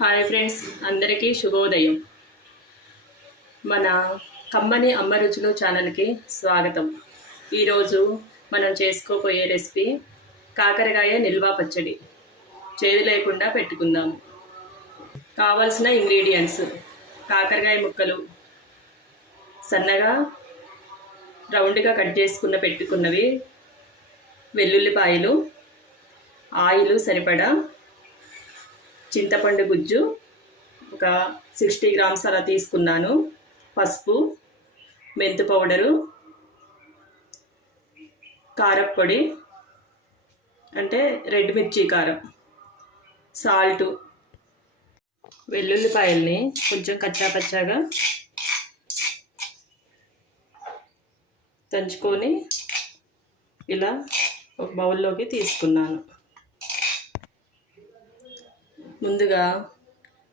Hi friends అందరికీ శుభోదయం. మన కమ్మని అమ్మ రుచులు ఛానల్కి స్వాగతం. ఈరోజు మనం చేసుకోబోయే రెసిపీ కాకరకాయ నిల్వ పచ్చడి. చేదు లేకుండా పెట్టుకుందాం కావలసిన ఇంగ్రీడియంట్స్ కాకరకాయ ముక్కలు సన్నగా రౌండ్గా కట్ చేసుకున్న పెట్టుకున్నవి వెల్లుల్లిపాయలు ఆయిల్ సరిపడా చింతపండు గుజ్జు ఒక సిక్స్టీ గ్రామ్స్ అలా తీసుకున్నాను. పసుపు మెంతు పౌడరు కారప్పొడి అంటే రెడ్ మిర్చి కారం సాల్టు వెల్లుల్లిపాయల్ని కొంచెం కచ్చా పచ్చాగా దంచుకొని ఇలా ఒక బౌల్లోకి తీసుకున్నాను. ముందుగా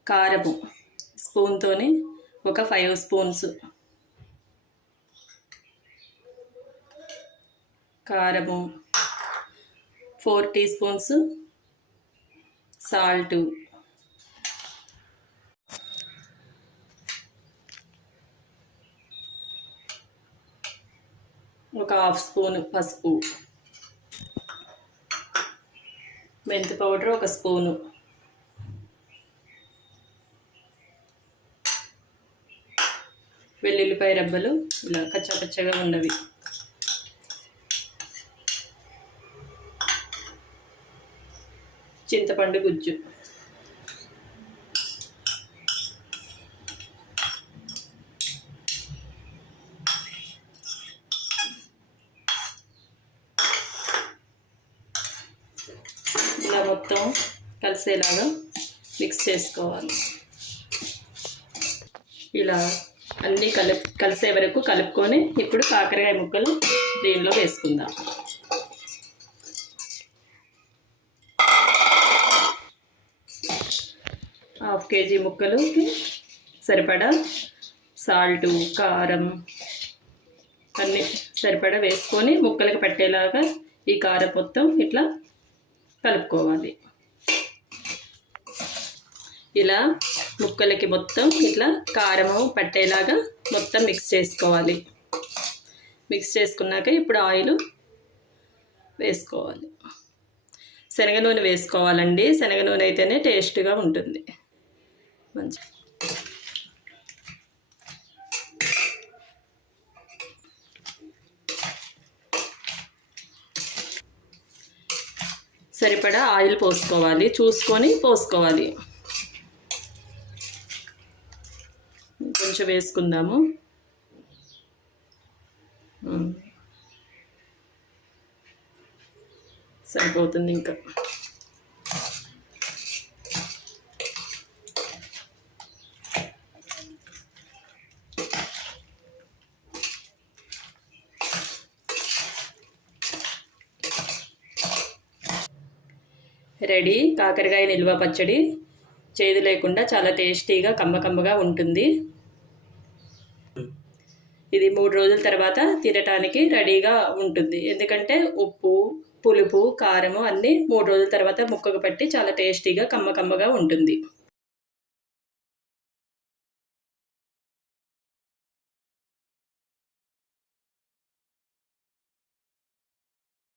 కారము స్పూన్తోని ఒక ఫైవ్ స్పూన్స్ కారము ఫోర్ టీ స్పూన్స్ సాల్టు ఒక హాఫ్ స్పూన్ పసుపు. మెంతి పౌడర్ ఒక స్పూను. వెల్లుల్లిపాయ రబ్బలు ఇలా కచ్చాపచ్చగా ఉన్నవి. చింతపండు గుజ్జు. ఇలా మొత్తం కలిసేలాగా మిక్స్ చేసుకోవాలి. ఇలా అన్నీ కలుపు కలిసే వరకు కలుపుకొని ఇప్పుడు కాకరకాయ ముక్కలు దీనిలో వేసుకుందాం. హాఫ్ కేజీ ముక్కలుకి సరిపడా సాల్టు కారం అన్నీ సరిపడా వేసుకొని ముక్కలకి పట్టేలాగా ఈ కారం మొత్తం ఇట్లా కలుపుకోవాలి. ఇలా ముక్కలకి మొత్తం ఇట్లా కారము పట్టేలాగా మొత్తం మిక్స్ చేసుకోవాలి. మిక్స్ చేసుకున్నాక ఇప్పుడు ఆయిల్ వేసుకోవాలి. శనగ నూనె వేసుకోవాలండి. శనగ నూనె అయితేనే టేస్ట్గా ఉంటుంది. మంచి సరిపడా ఆయిల్ పోసుకోవాలి. చూసుకొని పోసుకోవాలి. కొంచెం వేసుకుందాము సరిపోతుంది ఇంకా. రెడీ. కాకరకాయ నిల్వ పచ్చడి. చేదు లేకుండా చాలా టేస్టీగా కమ్మకమ్మగా ఉంటుంది. ఇది మూడు రోజుల తర్వాత తినటానికి రెడీగా ఉంటుంది. ఎందుకంటే ఉప్పు పులుపు కారము అన్నీ మూడు రోజుల తర్వాత ముక్కకు పట్టి చాలా టేస్టీగా కమ్మకమ్మగా ఉంటుంది.